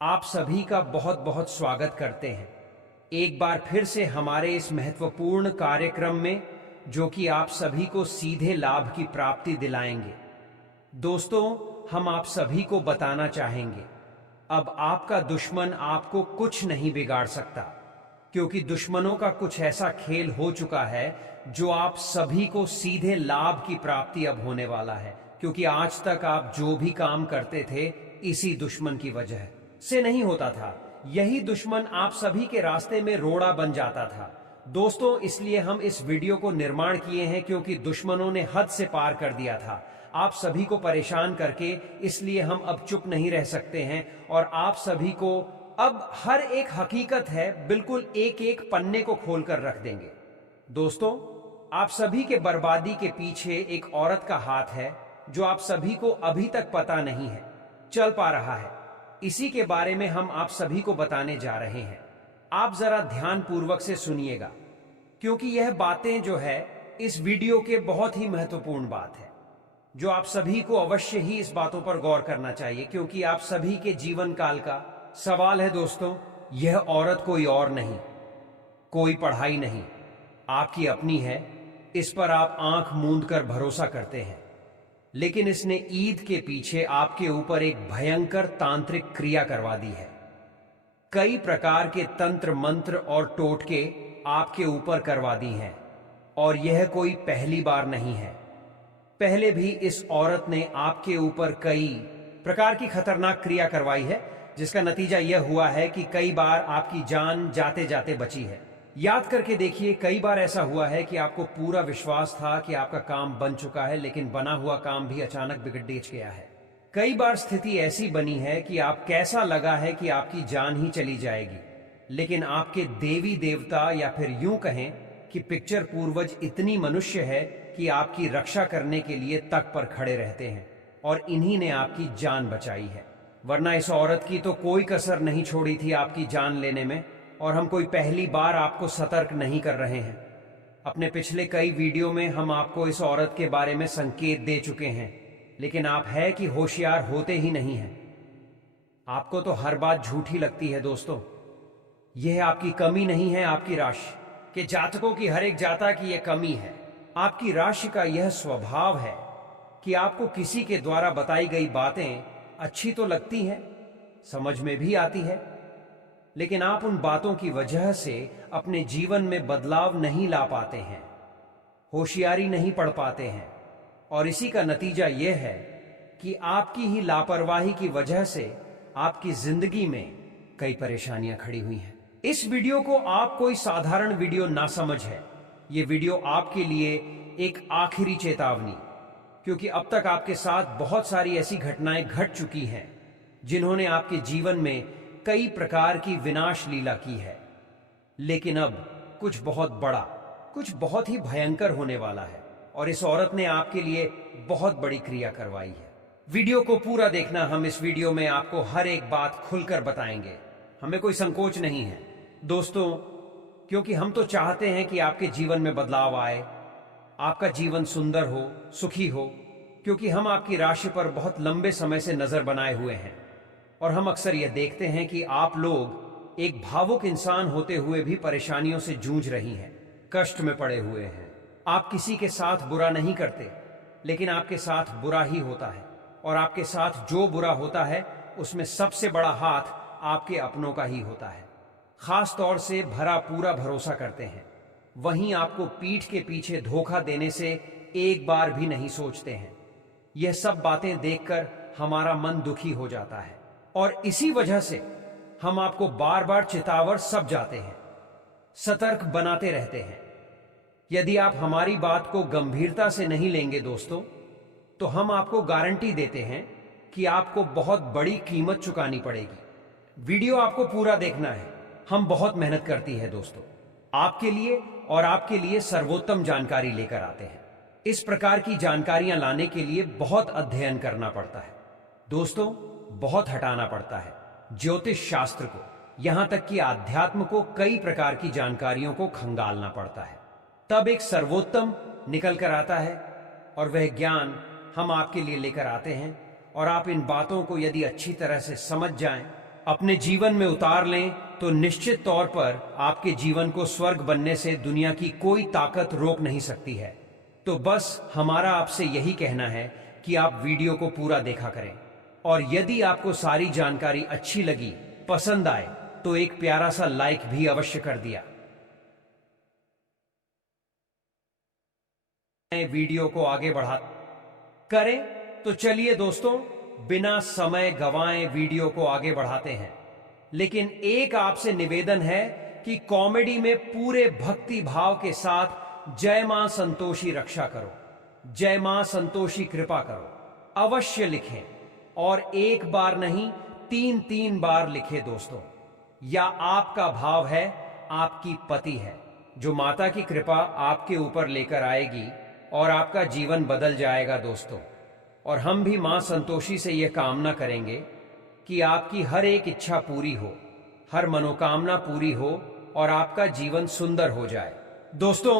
आप सभी का बहुत बहुत स्वागत करते हैं एक बार फिर से हमारे इस महत्वपूर्ण कार्यक्रम में, जो कि आप सभी को सीधे लाभ की प्राप्ति दिलाएंगे। दोस्तों, हम आप सभी को बताना चाहेंगे, अब आपका दुश्मन आपको कुछ नहीं बिगाड़ सकता, क्योंकि दुश्मनों का कुछ ऐसा खेल हो चुका है जो आप सभी को सीधे लाभ की प्राप्ति अब होने वाला है। क्योंकि आज तक आप जो भी काम करते थे, इसी दुश्मन की वजह से नहीं होता था। यही दुश्मन आप सभी के रास्ते में रोड़ा बन जाता था। दोस्तों, इसलिए हम इस वीडियो को निर्माण किए हैं, क्योंकि दुश्मनों ने हद से पार कर दिया था आप सभी को परेशान करके। इसलिए हम अब चुप नहीं रह सकते हैं और आप सभी को अब हर एक हकीकत है, बिल्कुल एक एक पन्ने को खोलकर रख देंगे। दोस्तों, आप सभी के बर्बादी के पीछे एक औरत का हाथ है, जो आप सभी को अभी तक पता नहीं है, चल पा रहा है। इसी के बारे में हम आप सभी को बताने जा रहे हैं। आप जरा ध्यान पूर्वक से सुनिएगा, क्योंकि यह बातें जो है इस वीडियो के बहुत ही महत्वपूर्ण बात है, जो आप सभी को अवश्य ही इस बातों पर गौर करना चाहिए, क्योंकि आप सभी के जीवन काल का सवाल है। दोस्तों, यह औरत कोई और नहीं, कोई पढ़ाई नहीं, आपकी अपनी है। इस पर आप आंख मूंद कर भरोसा करते हैं, लेकिन इसने ईद के पीछे आपके ऊपर एक भयंकर तांत्रिक क्रिया करवा दी है। कई प्रकार के तंत्र मंत्र और टोटके आपके ऊपर करवा दी हैं, और यह कोई पहली बार नहीं है। पहले भी इस औरत ने आपके ऊपर कई प्रकार की खतरनाक क्रिया करवाई है, जिसका नतीजा यह हुआ है कि कई बार आपकी जान जाते जाते बची है। याद करके देखिए, कई बार ऐसा हुआ है कि आपको पूरा विश्वास था कि आपका काम बन चुका है, लेकिन बना हुआ काम भी अचानक बिगड़ गया है। कई बार स्थिति ऐसी बनी है कि आप कैसा लगा है कि आपकी जान ही चली जाएगी, लेकिन आपके देवी देवता या फिर यूं कहें कि पिक्चर पूर्वज इतनी मनुष्य है कि आपकी रक्षा करने के लिए तक पर खड़े रहते हैं, और इन्हीं ने आपकी जान बचाई है। वरना इस औरत की तो कोई कसर नहीं छोड़ी थी आपकी जान लेने में, और हम कोई पहली बार आपको सतर्क नहीं कर रहे हैं। अपने पिछले कई वीडियो में हम आपको इस औरत के बारे में संकेत दे चुके हैं, लेकिन आप है कि होशियार होते ही नहीं हैं। आपको तो हर बात झूठी लगती है। दोस्तों, यह आपकी कमी नहीं है, आपकी राशि के जातकों की, हर एक जाता की यह कमी है। आपकी राशि का यह स्वभाव है कि आपको किसी के द्वारा बताई गई बातें अच्छी तो लगती हैं, समझ में भी आती है, लेकिन आप उन बातों की वजह से अपने जीवन में बदलाव नहीं ला पाते हैं, होशियारी नहीं पढ़ पाते हैं, और इसी का नतीजा यह है कि आपकी ही लापरवाही की वजह से आपकी जिंदगी में कई परेशानियां खड़ी हुई हैं। इस वीडियो को आप कोई साधारण वीडियो ना समझ है। ये वीडियो आपके लिए एक आखिरी चेतावनी, क्योंकि अब तक आपके साथ बहुत सारी ऐसी घटनाएं घट चुकी हैं जिन्होंने आपके जीवन में कई प्रकार की विनाश लीला की है। लेकिन अब कुछ बहुत बड़ा, कुछ बहुत ही भयंकर होने वाला है, और इस औरत ने आपके लिए बहुत बड़ी क्रिया करवाई है। वीडियो को पूरा देखना। हम इस वीडियो में आपको हर एक बात खुलकर बताएंगे, हमें कोई संकोच नहीं है दोस्तों, क्योंकि हम तो चाहते हैं कि आपके जीवन में बदलाव आए, आपका जीवन सुंदर हो, सुखी हो, क्योंकि हम आपकी राशि पर बहुत लंबे समय से नजर बनाए हुए हैं, और हम अक्सर यह देखते हैं कि आप लोग एक भावुक इंसान होते हुए भी परेशानियों से जूझ रही हैं, कष्ट में पड़े हुए हैं। आप किसी के साथ बुरा नहीं करते, लेकिन आपके साथ बुरा ही होता है, और आपके साथ जो बुरा होता है उसमें सबसे बड़ा हाथ आपके अपनों का ही होता है। खास तौर से भरा पूरा भरोसा करते हैं, वहीं आपको पीठ के पीछे धोखा देने से एक बार भी नहीं सोचते हैं। यह सब बातें देखकर हमारा मन दुखी हो जाता है, और इसी वजह से हम आपको बार बार चेतावर सब जाते हैं, सतर्क बनाते रहते हैं। यदि आप हमारी बात को गंभीरता से नहीं लेंगे दोस्तों, तो हम आपको गारंटी देते हैं कि आपको बहुत बड़ी कीमत चुकानी पड़ेगी। वीडियो आपको पूरा देखना है। हम बहुत मेहनत करती है दोस्तों, आपके लिए और आपके लिए सर्वोत्तम जानकारी लेकर आते हैं। इस प्रकार की जानकारियां लाने के लिए बहुत अध्ययन करना पड़ता है दोस्तों, बहुत हटाना पड़ता है ज्योतिष शास्त्र को, यहां तक कि आध्यात्म को, कई प्रकार की जानकारियों को खंगालना पड़ता है, तब एक सर्वोत्तम निकल कर आता है, और वह ज्ञान हम आपके लिए लेकर आते हैं। और आप इन बातों को यदि अच्छी तरह से समझ जाएं, अपने जीवन में उतार लें तो निश्चित तौर पर आपके जीवन को स्वर्ग बनने से दुनिया की कोई ताकत रोक नहीं सकती है। तो बस हमारा आपसे यही कहना है कि आप वीडियो को पूरा देखा करें, और यदि आपको सारी जानकारी अच्छी लगी, पसंद आए, तो एक प्यारा सा लाइक भी अवश्य कर दिया वीडियो को आगे बढ़ा करें। तो चलिए दोस्तों, बिना समय गंवाए वीडियो को आगे बढ़ाते हैं। लेकिन एक आपसे निवेदन है कि कॉमेडी में पूरे भक्ति भाव के साथ जय मां संतोषी रक्षा करो, जय मां संतोषी कृपा करो अवश्य लिखें, और एक बार नहीं 3-3 बार लिखें दोस्तों। या आपका भाव है आपकी पति है, जो माता की कृपा आपके ऊपर लेकर आएगी और आपका जीवन बदल जाएगा दोस्तों। और हम भी मां संतोषी से यह कामना करेंगे कि आपकी हर एक इच्छा पूरी हो, हर मनोकामना पूरी हो और आपका जीवन सुंदर हो जाए दोस्तों।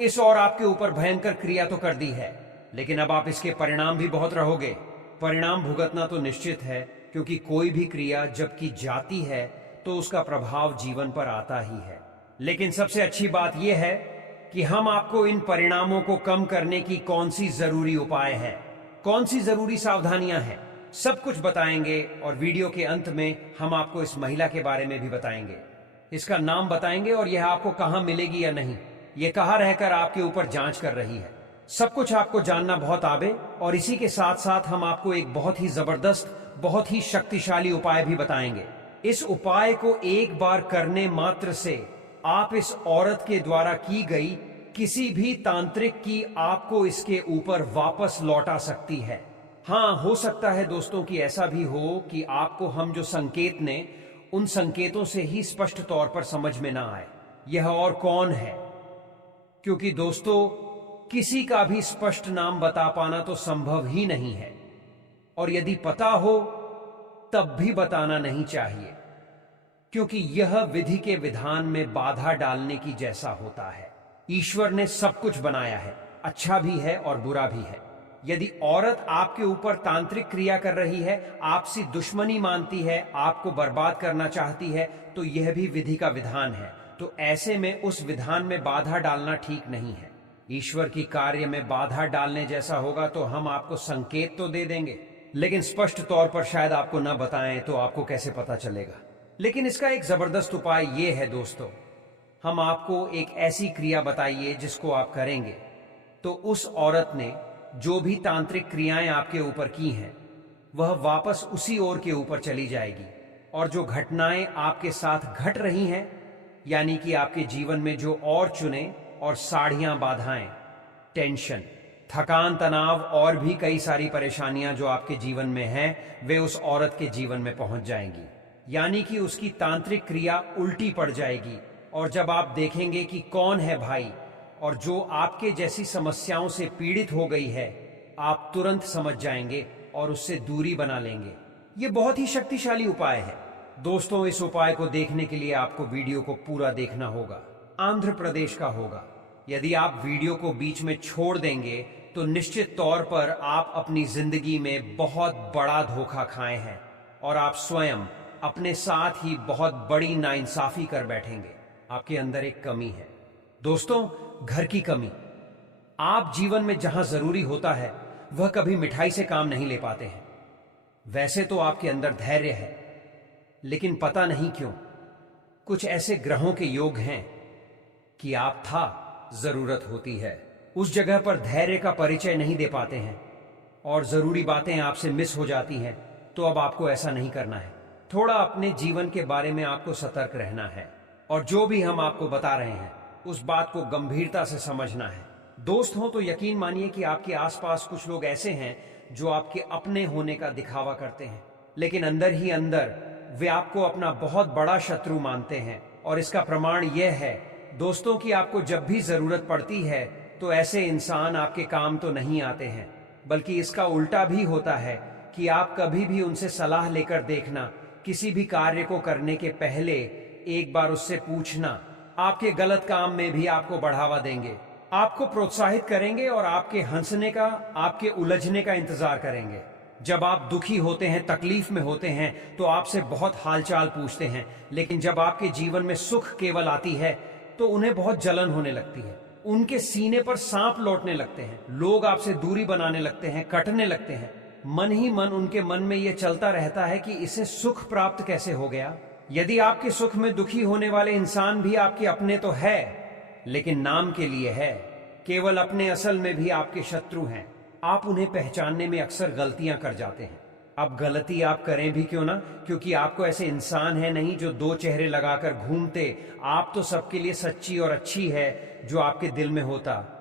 इस और आपके ऊपर भयंकर क्रिया तो कर दी है, लेकिन अब आप इसके परिणाम भी बहुत रहोगे। परिणाम भुगतना तो निश्चित है, क्योंकि कोई भी क्रिया जब की जाती है तो उसका प्रभाव जीवन पर आता ही है। लेकिन सबसे अच्छी बात यह है कि हम आपको इन परिणामों को कम करने की कौन सी जरूरी उपाय है, कौन सी जरूरी सावधानियां हैं, सब कुछ बताएंगे। और वीडियो के अंत में हम आपको इस महिला के बारे में भी बताएंगे, इसका नाम बताएंगे और यह आपको कहां मिलेगी या नहीं, यह कहां रहकर आपके ऊपर जांच कर रही है। सब कुछ आपको जानना बहुत आवे। और इसी के साथ साथ हम आपको एक बहुत ही जबरदस्त, बहुत ही शक्तिशाली उपाय भी बताएंगे। इस उपाय को एक बार करने मात्र से आप इस औरत के द्वारा की गई किसी भी तांत्रिक की आपको इसके ऊपर वापस लौटा सकती है। हां, हो सकता है दोस्तों कि ऐसा भी हो कि आपको हम जो संकेत ने, उन संकेतों से ही स्पष्ट तौर पर समझ में ना आए यह और कौन है, क्योंकि दोस्तों किसी का भी स्पष्ट नाम बता पाना तो संभव ही नहीं है, और यदि पता हो तब भी बताना नहीं चाहिए, क्योंकि यह विधि के विधान में बाधा डालने की जैसा होता है। ईश्वर ने सब कुछ बनाया है, अच्छा भी है और बुरा भी है। यदि औरत आपके ऊपर तांत्रिक क्रिया कर रही है, आपसी दुश्मनी मानती है, आपको बर्बाद करना चाहती है, तो यह भी विधि का विधान है। तो ऐसे में उस विधान में बाधा डालना ठीक नहीं है। ईश्वर की कार्य में बाधा डालने जैसा होगा तो हम आपको संकेत तो दे देंगे, लेकिन स्पष्ट तौर पर शायद आपको न बताएं तो आपको कैसे पता चलेगा। लेकिन इसका एक जबरदस्त उपाय यह है दोस्तों, हम आपको एक ऐसी क्रिया बताइए जिसको आप करेंगे तो उस औरत ने जो भी तांत्रिक क्रियाएं आपके ऊपर की हैं वह वापस उसी ओर के ऊपर चली जाएगी, और जो घटनाएं आपके साथ घट रही हैं, यानी कि आपके जीवन में जो और चुने और साड़ियां बाधाएं, टेंशन, थकान, तनाव और भी कई सारी परेशानियां जो आपके जीवन में हैं, वे उस औरत के जीवन में पहुंच जाएंगी। यानी कि उसकी तांत्रिक क्रिया उल्टी पड़ जाएगी। और जब आप देखेंगे कि कौन है भाई और जो आपके जैसी समस्याओं से पीड़ित हो गई है, आप तुरंत समझ जाएंगे और उससे दूरी बना लेंगे। ये बहुत ही शक्तिशाली उपाय है दोस्तों। इस उपाय को देखने के लिए आपको वीडियो को पूरा देखना होगा। आंध्र प्रदेश का होगा। यदि आप वीडियो को बीच में छोड़ देंगे तो निश्चित तौर पर आप अपनी जिंदगी में बहुत बड़ा धोखा खाए हैं, और आप स्वयं अपने साथ ही बहुत बड़ी नाइंसाफी कर बैठेंगे। आपके अंदर एक कमी है दोस्तों, घर की कमी। आप जीवन में जहां जरूरी होता है वह कभी मिठाई से काम नहीं ले पाते हैं। वैसे तो आपके अंदर धैर्य है, लेकिन पता नहीं क्यों कुछ ऐसे ग्रहों के योग हैं कि आप था जरूरत होती है उस जगह पर धैर्य का परिचय नहीं दे पाते हैं, और जरूरी बातें आपसे मिस हो जाती हैं। तो अब आपको ऐसा नहीं करना है। थोड़ा अपने जीवन के बारे में आपको सतर्क रहना है, और जो भी हम आपको बता रहे हैं उस बात को गंभीरता से समझना है। दोस्त हो तो यकीन मानिए कि आपके आसपास कुछ लोग ऐसे हैं जो आपके अपने होने का दिखावा करते हैं, लेकिन अंदर ही अंदर वे आपको अपना बहुत बड़ा शत्रु मानते हैं। और इसका प्रमाण यह है दोस्तों कि आपको जब भी जरूरत पड़ती है तो ऐसे इंसान आपके काम तो नहीं आते हैं, बल्कि इसका उल्टा भी होता है कि आप कभी भी उनसे सलाह लेकर देखना, किसी भी कार्य को करने के पहले एक बार उससे पूछना। आपके गलत काम में भी आपको बढ़ावा देंगे, आपको प्रोत्साहित करेंगे और आपके हंसने का, आपके उलझने का इंतजार करेंगे। जब आप दुखी होते हैं, तकलीफ में होते हैं, तो आपसे बहुत हालचाल पूछते हैं, लेकिन जब आपके जीवन में सुख केवल आती है तो उन्हें बहुत जलन होने लगती है। उनके सीने पर सांप लौटने लगते हैं, लोग आपसे दूरी बनाने लगते हैं, कटने लगते हैं। मन ही मन उनके मन में यह चलता रहता है कि इसे सुख प्राप्त कैसे हो गया। यदि आपके सुख में दुखी होने वाले इंसान भी आपके अपने तो है, लेकिन नाम के लिए है, केवल अपने, असल में भी आपके शत्रु हैं। आप उन्हें पहचानने में अक्सर गलतियां कर जाते हैं। अब गलती आप करें भी क्यों ना, क्योंकि आपको ऐसे इंसान है नहीं जो दो चेहरे लगाकर घूमते। आप तो सबके लिए सच्ची और अच्छी है जो आपके दिल में होता।